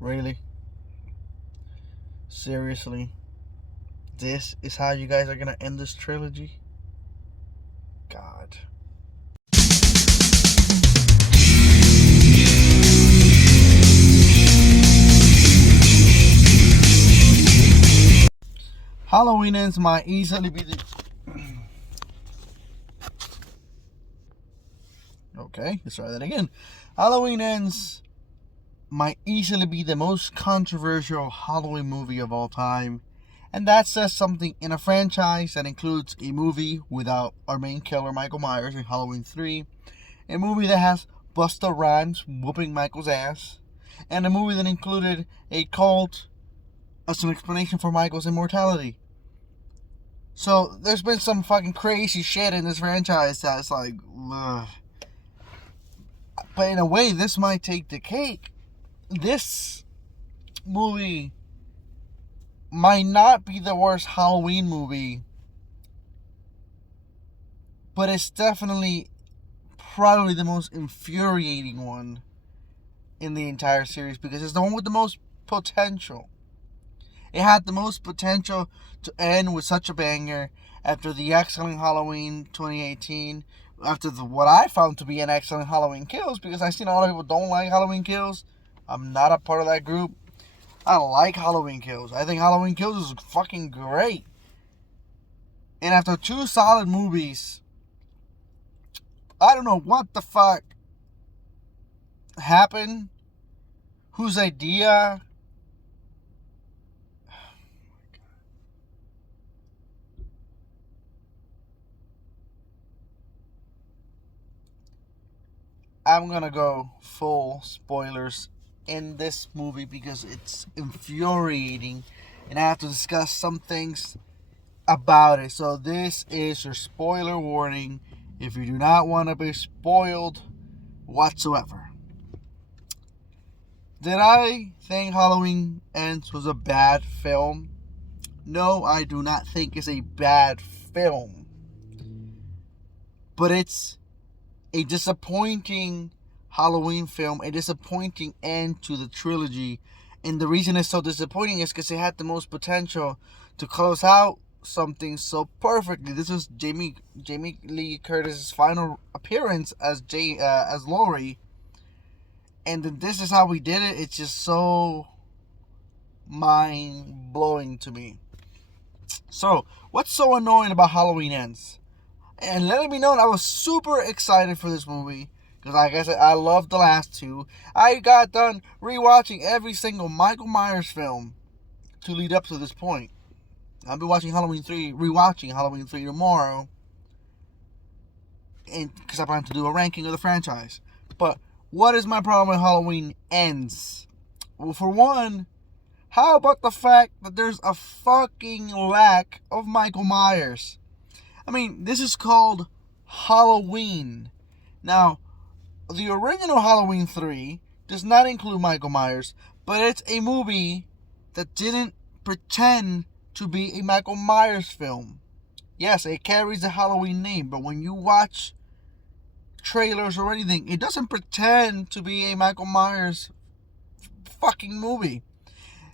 Really? Seriously? This is how you guys are gonna end this trilogy? God. Halloween ends might easily be the. Okay, let's try that again. Halloween ends might easily be the most controversial Halloween movie of all time. And that says something in a franchise that includes a movie without our main killer, Michael Myers, in Halloween 3, a movie that has Busta Rhymes whooping Michael's ass, and a movie that included a cult as an explanation for Michael's immortality. So there's been some fucking crazy shit in this franchise that's like, ugh. But in a way, this might take the cake. This movie might not be the worst Halloween movie, but it's definitely probably the most infuriating one in the entire series because it's the one with the most potential. It had the most potential to end with such a banger after the excellent Halloween 2018, after what I found to be an excellent Halloween Kills, because I've seen a lot of people don't like Halloween Kills. I'm not a part of that group. I like Halloween Kills. I think Halloween Kills is fucking great. And after two solid movies, I don't know what the fuck happened, whose idea. I'm gonna go full spoilers in this movie because it's infuriating and I have to discuss some things about it. So this is your spoiler warning if you do not want to be spoiled whatsoever. Did I think Halloween Ends was a bad film? No, I do not think it's a bad film. But it's a disappointing Halloween film, a disappointing end to the trilogy. And the reason it's so disappointing is because it had the most potential to close out something so perfectly. This was Jamie Lee Curtis's final appearance as Laurie, and then this is how we did it. It's just so mind blowing to me. So, what's so annoying about Halloween Ends? And letting me know that I was super excited for this movie. Because like I said, I loved the last two. I got done rewatching every single Michael Myers film to lead up to this point. I'll be watching rewatching Halloween 3 tomorrow. And because I plan to do a ranking of the franchise. But what is my problem with Halloween Ends? Well, for one, how about the fact that there's a fucking lack of Michael Myers? I mean, this is called Halloween. Now, the original Halloween 3 does not include Michael Myers, but it's a movie that didn't pretend to be a Michael Myers film. Yes, it carries the Halloween name, but when you watch trailers or anything, it doesn't pretend to be a Michael Myers fucking movie.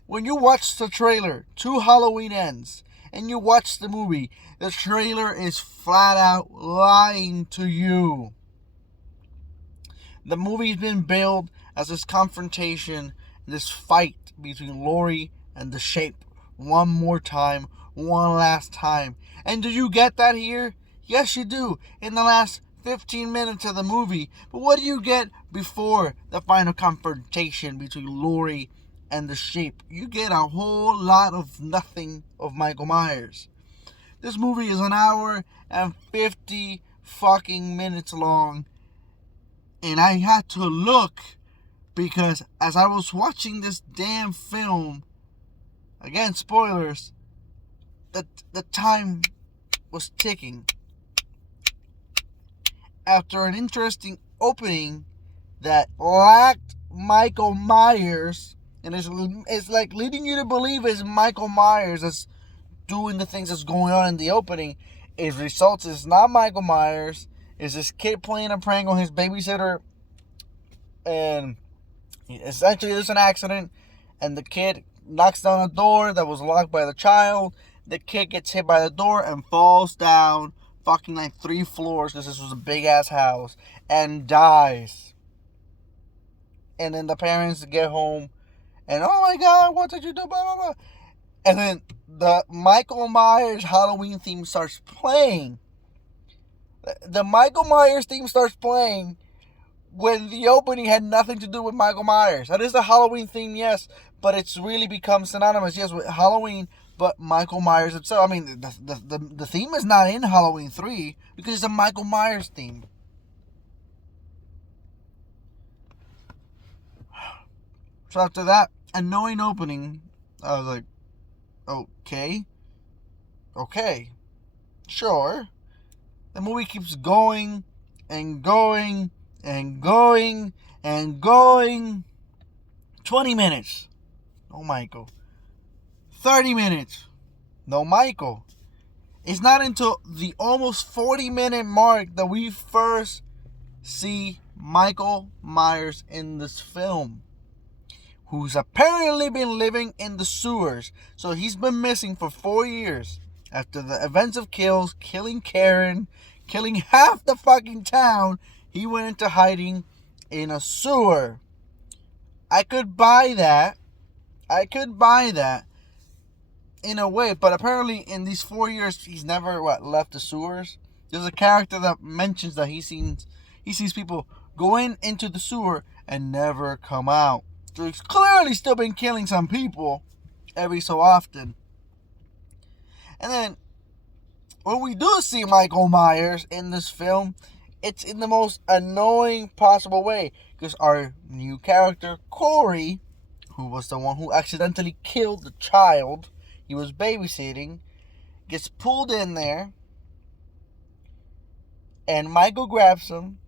When you watch the trailer to Halloween Ends, and you watch the movie, the trailer is flat out lying to you. The movie's been billed as this confrontation, this fight between Laurie and the Shape. One more time, one last time. And do you get that here? Yes, you do. In the last 15 minutes of the movie. But what do you get before the final confrontation between Laurie and the Shape? You get a whole lot of nothing of Michael Myers. This movie is an hour and 50 fucking minutes long. And I had to look because as I was watching this damn film, again, spoilers, the time was ticking. After an interesting opening that lacked Michael Myers, and it's like leading you to believe it's Michael Myers that's doing the things that's going on in the opening. It results is not Michael Myers. It's this kid playing a prank on his babysitter, and essentially there's an accident, and the kid knocks down a door that was locked by the child. The kid gets hit by the door and falls down fucking like 3 floors, because this was a big ass house, and dies. And then the parents get home and, oh my god, what did you do? Blah, blah, blah. And then the Michael Myers Halloween theme starts playing. The Michael Myers theme starts playing when the opening had nothing to do with Michael Myers. That is the Halloween theme, yes, but it's really become synonymous, yes, with Halloween, but Michael Myers himself. I mean, the theme is not in Halloween 3 because it's a Michael Myers theme. So after that annoying opening, I was like, okay, sure. The movie keeps going and going and going and going. 20 minutes. No Michael. 30 minutes. No Michael. It's not until the almost 40-minute mark that we first see Michael Myers in this film, who's apparently been living in the sewers. So he's been missing for 4 years. After the events of killing Karen, killing half the fucking town, he went into hiding in a sewer. I could buy that in a way, but apparently in these 4 years he's never left the sewers. There's a character that mentions that he sees people go into the sewer and never come out. So he's clearly still been killing some people every so often. And then when we do see Michael Myers in this film, it's in the most annoying possible way, because our new character, Corey, who was the one who accidentally killed the child he was babysitting, gets pulled in there, and Michael grabs him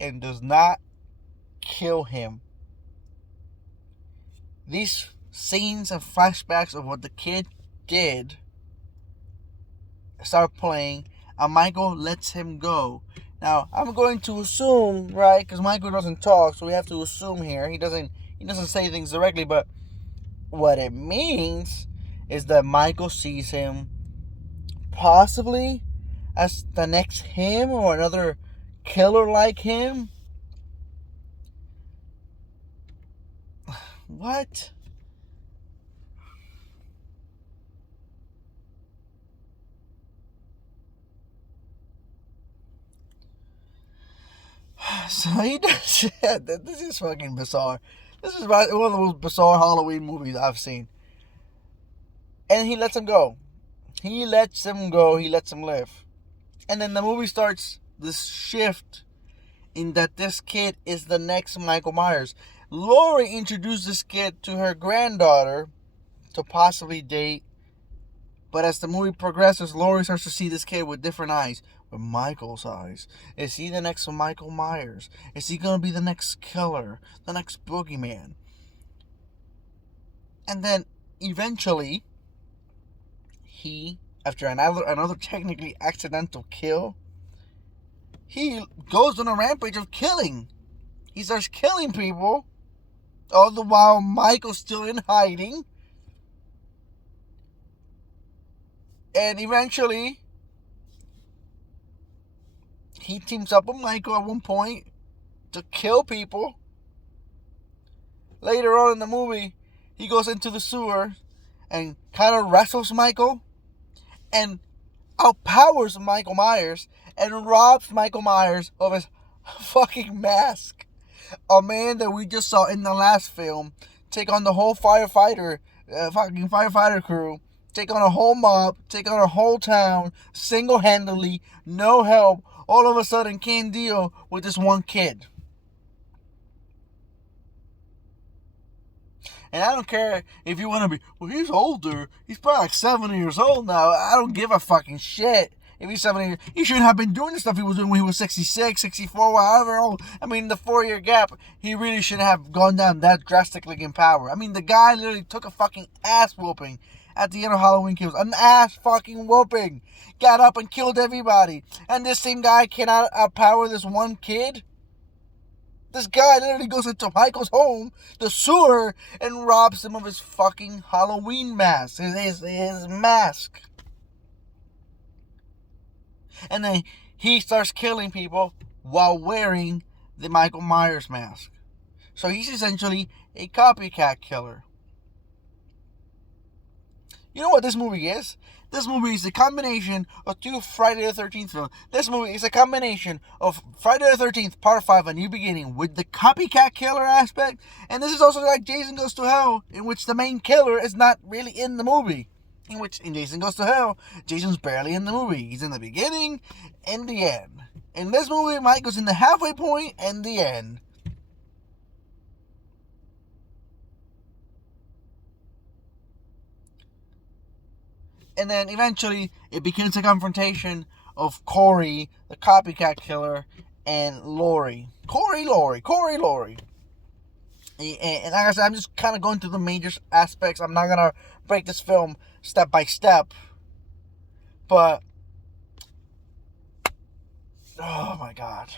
and does not kill him. These scenes and flashbacks of what the kid did start playing, and Michael lets him go. Now, I'm going to assume, right, because Michael doesn't talk, so we have to assume here. He doesn't say things directly, but what it means is that Michael sees him possibly as the next him or another killer like him. What? So he does. This is fucking bizarre. This is one of the most bizarre Halloween movies I've seen. And he lets him go. He lets him go. He lets him live. And then the movie starts this shift in that this kid is the next Michael Myers. Laurie introduced this kid to her granddaughter to possibly date. But as the movie progresses, Laurie starts to see this kid with different eyes. With Michael's eyes. Is he the next Michael Myers? Is he going to be the next killer? The next boogeyman? And then, eventually, he, after another technically accidental kill, he goes on a rampage of killing. He starts killing people, all the while Michael's still in hiding. And eventually, he teams up with Michael at one point to kill people. Later on in the movie, he goes into the sewer and kind of wrestles Michael and outpowers Michael Myers and robs Michael Myers of his fucking mask. A man that we just saw in the last film take on the whole firefighter crew, take on a whole mob, take on a whole town, single-handedly, no help, all of a sudden can't deal with this one kid. And I don't care if you want to be, well, he's older. He's probably like 70 years old now. I don't give a fucking shit. If he's 70, he shouldn't have been doing the stuff he was doing when he was 66, 64, however old. I mean, the 4-year gap, he really shouldn't have gone down that drastically in power. I mean, the guy literally took a fucking ass whooping at the end of Halloween Kills. An ass fucking whooping. Got up and killed everybody. And this same guy cannot outpower this one kid? This guy literally goes into Michael's home, the sewer, and robs him of his fucking Halloween mask. His mask. And then he starts killing people while wearing the Michael Myers mask. So he's essentially a copycat killer. You know what this movie is? This movie is a combination of two Friday the 13th films. This movie is a combination of Friday the 13th Part 5, A New Beginning, with the copycat killer aspect. And this is also like Jason Goes to Hell, in which the main killer is not really in the movie. In Jason Goes to Hell, Jason's barely in the movie. He's in the beginning and the end. In this movie, Michael's in the halfway point and the end. And then eventually, it begins a confrontation of Corey, the copycat killer, and Laurie. Corey, Laurie. And like I said, I'm just kind of going through the major aspects. I'm not going to break this film step by step. But, oh my God.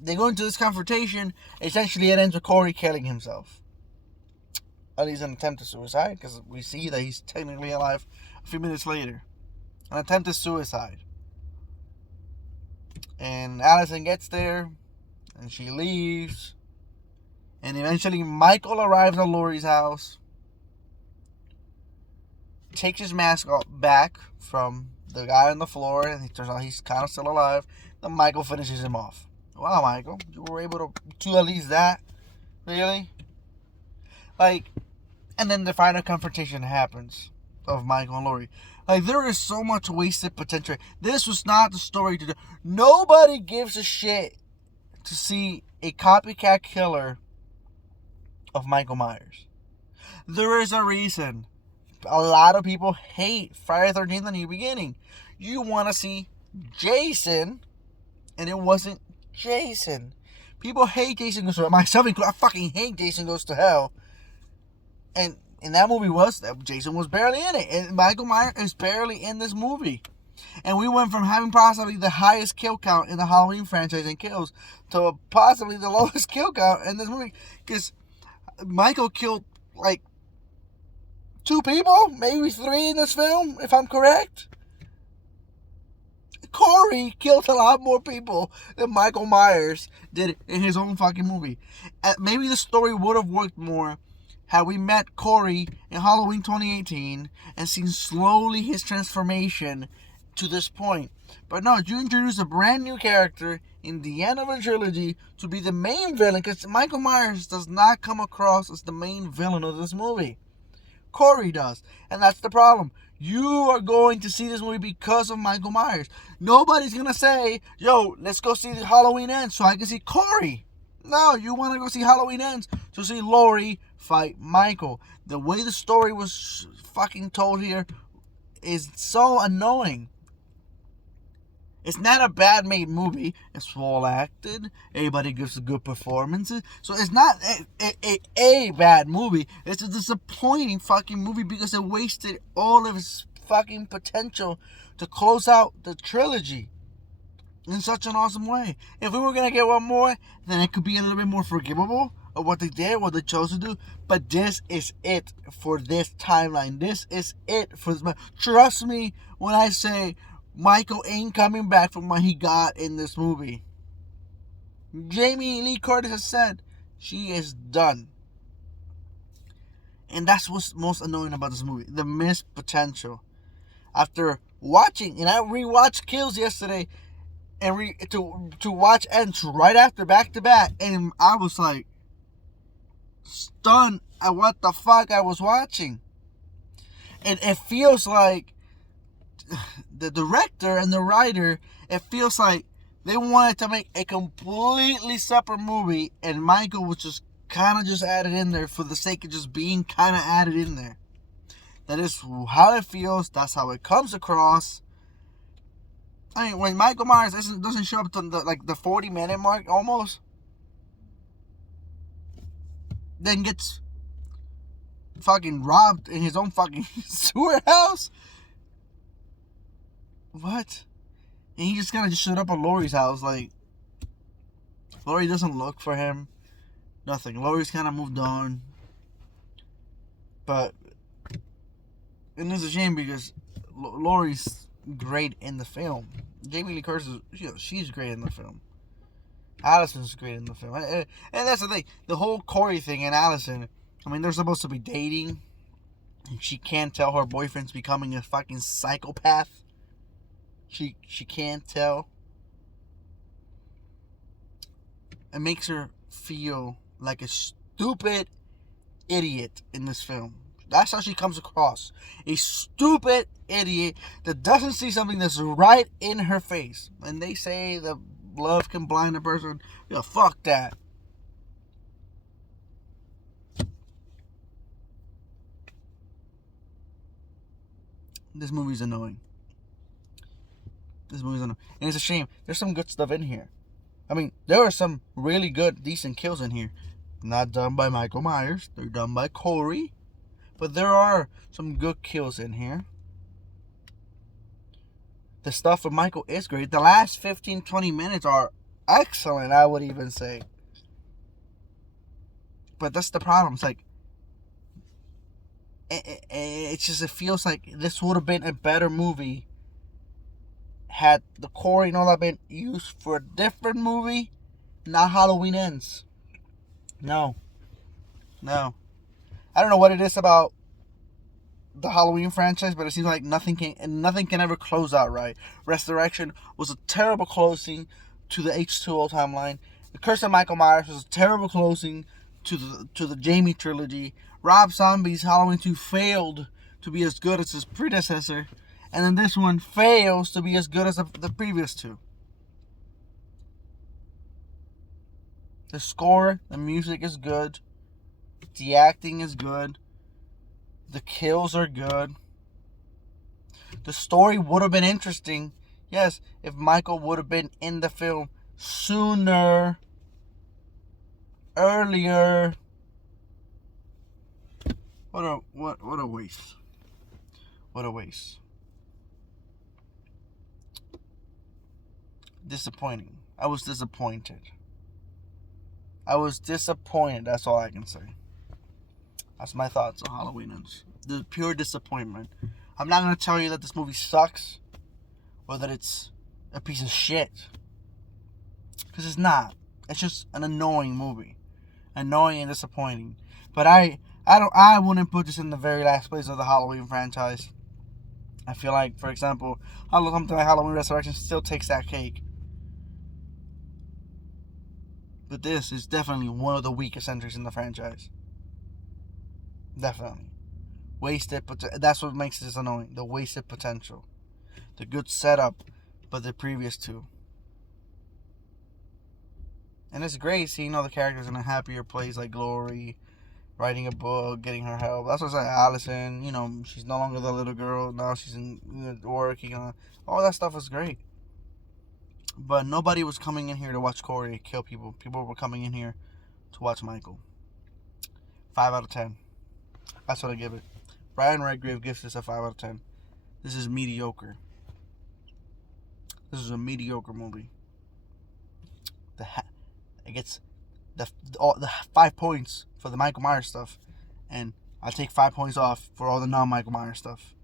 They go into this confrontation. Essentially, it ends with Corey killing himself. At least an attempted suicide, because we see that he's technically alive a few minutes later. An attempted suicide. And Allison gets there, and she leaves. And eventually Michael arrives at Laurie's house, takes his mask back from the guy on the floor, and it turns out he's kind of still alive. Then Michael finishes him off. Wow, Michael, you were able to at least that? Really? And then the final confrontation happens of Michael and Laurie. There is so much wasted potential. This was not the story to do. Nobody gives a shit to see a copycat killer of Michael Myers. There is a reason. A lot of people hate Friday the 13th, A New Beginning. You want to see Jason, and it wasn't Jason. People hate Jason Goes to Hell. Myself included, I fucking hate Jason Goes to Hell. And that movie Jason was barely in it. And Michael Myers is barely in this movie. And we went from having possibly the highest kill count in the Halloween franchise in kills to possibly the lowest kill count in this movie. Because Michael killed, 2 people? Maybe 3 in this film, if I'm correct. Corey killed a lot more people than Michael Myers did in his own fucking movie. Maybe the story would have worked more had we met Corey in Halloween 2018 and seen slowly his transformation to this point. But no, you introduce a brand new character in the end of a trilogy to be the main villain, because Michael Myers does not come across as the main villain of this movie. Corey does. And that's the problem. You are going to see this movie because of Michael Myers. Nobody's going to say, yo, let's go see the Halloween Ends so I can see Corey. No, you want to go see Halloween Ends to see Laurie fight Michael. The way the story was fucking told here is so annoying. It's not a bad made movie. It's well acted. Everybody gives a good performances. So it's not a bad movie. It's a disappointing fucking movie because it wasted all of its fucking potential to close out the trilogy in such an awesome way. If we were going to get one more, then it could be a little bit more forgivable of what they did, what they chose to do. But this is it for this timeline. This is it for this. Trust me when I say Michael ain't coming back from what he got in this movie. Jamie Lee Curtis has said she is done. And that's what's most annoying about this movie. The missed potential. After watching, and I rewatched Kills yesterday, and to watch Ends right after, back to back, and I was like stunned at what the fuck I was watching. And it feels like the director and the writer, it feels like they wanted to make a completely separate movie, and Michael was just kind of just added in there for the sake of just being kind of added in there. That is how it feels. That's how it comes across. I mean, when Michael Myers doesn't show up to the 40-minute mark almost, then gets fucking robbed in his own fucking sewer house. What? And he just kind of just showed up at Laurie's house. Like, Laurie doesn't look for him. Nothing. Laurie's kind of moved on. But, and it's a shame because Laurie's great in the film. Jamie Lee Curtis, she's great in the film. Allison's great in the film. And that's the thing. The whole Corey thing and Allison, I mean, they're supposed to be dating. And she can't tell her boyfriend's becoming a fucking psychopath. She can't tell. It makes her feel like a stupid idiot in this film. That's how she comes across. A stupid idiot that doesn't see something that's right in her face. And they say that love can blind a person. Yeah, fuck that. This movie's annoying. And it's a shame. There's some good stuff in here. I mean, there are some really good, decent kills in here. Not done by Michael Myers. They're done by Corey. But there are some good kills in here. The stuff with Michael is great. The last 15-20 minutes are excellent, I would even say. But that's the problem. It's like, it feels like this would have been a better movie had the Corey and all that been used for a different movie, not Halloween Ends. No. I don't know what it is about the Halloween franchise, but it seems like nothing can ever close out right. Resurrection was a terrible closing to the H2O timeline. The Curse of Michael Myers was a terrible closing to the Jamie trilogy. Rob Zombie's Halloween 2 failed to be as good as his predecessor, and then this one fails to be as good as the previous two. The score, the music is good. The acting is good. The kills are good. The story would have been interesting, yes, if Michael would have been in the film sooner, earlier. What a waste. What a waste. Disappointing. I was disappointed. That's all I can say. That's my thoughts on Halloween Ends. The pure disappointment. I'm not going to tell you that this movie sucks or that it's a piece of shit. Because it's not. It's just an annoying movie. Annoying and disappointing. But I wouldn't put this in the very last place of the Halloween franchise. I feel like, for example, something like Halloween Resurrection still takes that cake. But this is definitely one of the weakest entries in the franchise. Definitely. Wasted, but that's what makes this annoying. The wasted potential. The good setup, but the previous two. And it's great seeing all the characters in a happier place, like Glory, writing a book, getting her help. That's what I said. Allison, she's no longer the little girl. Now she's in work. All that stuff is great. But nobody was coming in here to watch Corey kill people. People were coming in here to watch Michael. 5 out of 10. That's what I give it. Brian Redgrave gives this a 5 out of 10. This is mediocre. This is a mediocre movie. It gets the 5 points for the Michael Myers stuff, and I take 5 points off for all the non-Michael Myers stuff.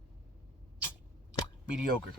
Mediocre.